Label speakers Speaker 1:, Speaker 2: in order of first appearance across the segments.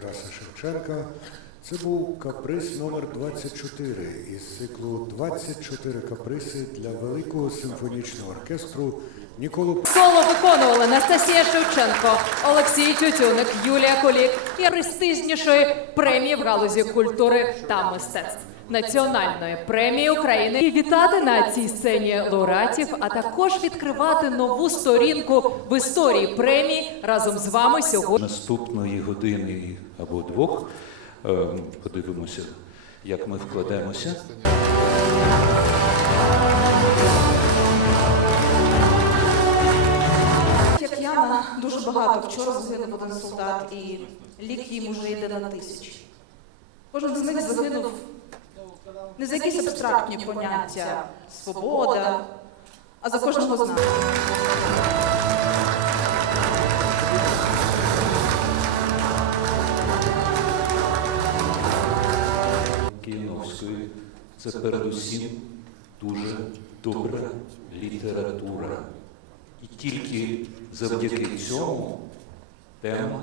Speaker 1: Тараса Шевченка. Це був каприз номер 24 із циклу 24 каприси для великого симфонічного оркестру Ніколу
Speaker 2: Соло виконували Настасія Шевченко, Олексій Тютюник, Юлія Колік і престижнішої премії в галузі культури та мистецтв. Національної премії України і вітати на цій сцені лауреатів, а також відкривати нову сторінку в історії премії разом з вами сьогодні.
Speaker 3: наступної години або двох е, подивимося, як ми вкладемося.
Speaker 4: Дуже багато. Вчора загинув один солдат, і лік їм уже йде на тисячі. Кожен з них загинув не за якісь абстрактні поняття свобода, а за кожного з нас.
Speaker 3: Кіновської це передусім дуже добра література. І тільки завдяки цьому тема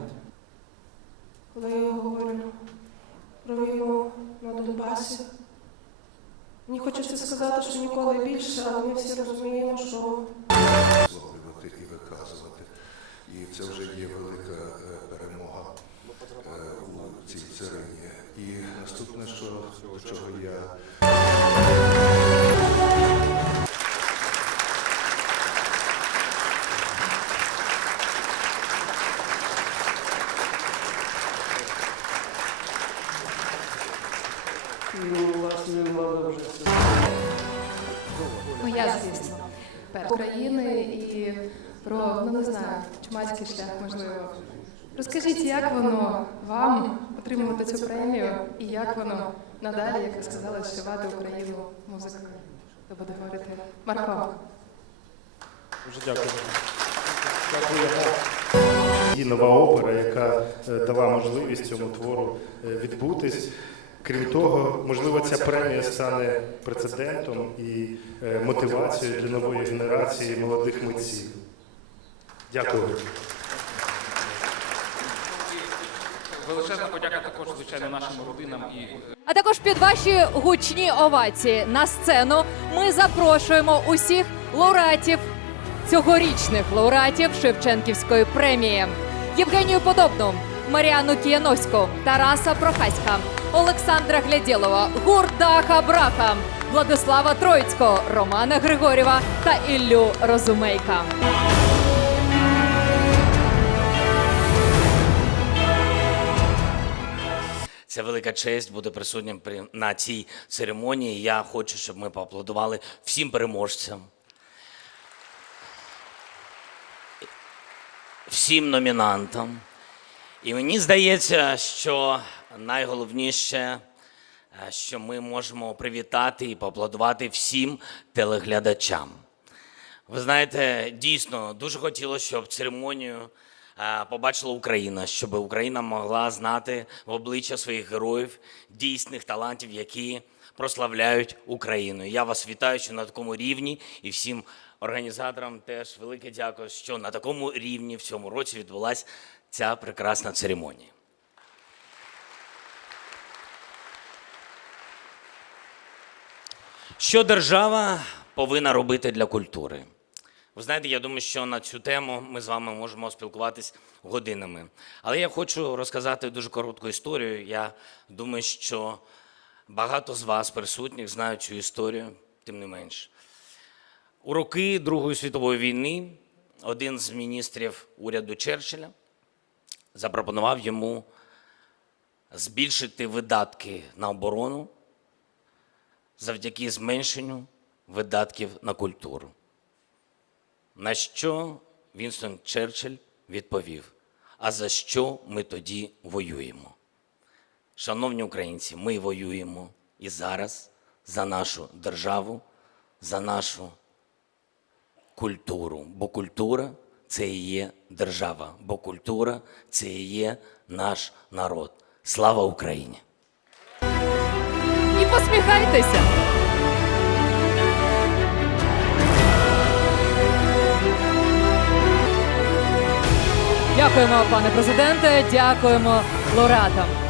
Speaker 5: Коли я говорю про війну на Донбасі, мені хочеться сказати, що ніколи більше, але ми всі розуміємо, що
Speaker 6: висловлювати і виказувати. І це вже є велика е, перемога е, у цій царині. І наступне, що до чого я
Speaker 7: Моя, звісно, України і про, ну не знаю, чумацький шлях, можливо. Розкажіть, як воно вам отримувати цю премію і як воно надалі, як ви сказали, зшивати Україну музикою? Хто буде говорити? Марко.
Speaker 8: Дуже дякую. І нова опера, яка е, дала можливість цьому твору е, відбутись. Крім того, можливо, ця премія стане прецедентом і е, мотивацією для нової генерації молодих митців. Дякую.
Speaker 9: Величезна подяка також, звичайно, нашим родинам і е,
Speaker 2: А також під ваші гучні овації на сцену ми запрошуємо усіх лауреатів цьогорічних лауреатів Шевченківської премії: Євгенію Подобну, Маріану Кіяновську, Тараса Прохаська, Олександра Глядєлова, Гурдаха Браха, Владислава Троїцького, Романа Григорєва та Іллю Розумейка.
Speaker 10: Це велика честь бути присутнім при- на цій церемонії. Я хочу, щоб ми поаплодували всім переможцям, всім номінантам. І мені здається, що найголовніше, е, що ми можемо привітати і поаплодувати всім телеглядачам. Ви знаєте, дійсно дуже хотілося, щоб церемонію е, побачила Україна, щоб Україна могла знати в обличчя своїх героїв, дійсних талантів, які прославляють Україну. Я вас вітаю, що на такому рівні, і всім організаторам теж велике дякую, що на такому рівні в цьому році відбулася ця прекрасна церемонія. Що держава повинна робити для культури? Ви знаєте, я думаю, що на цю тему ми з вами можемо спілкуватись годинами. Але я хочу розказати дуже коротку історію. Я думаю, що багато з вас присутніх знають цю історію, тим не менш. У роки Другої світової війни один з міністрів уряду Черчилля запропонував йому збільшити видатки на оборону завдяки зменшенню видатків на культуру. На що Вінстон Черчилль відповів: А за що ми тоді воюємо? Шановні українці, ми воюємо і зараз за нашу державу, за нашу культуру. Бо культура це і є держава, бо культура це і є наш народ. Слава Україні!
Speaker 2: Посміхайтеся! Дякуємо, пане президенте. Дякуємо лауреатам.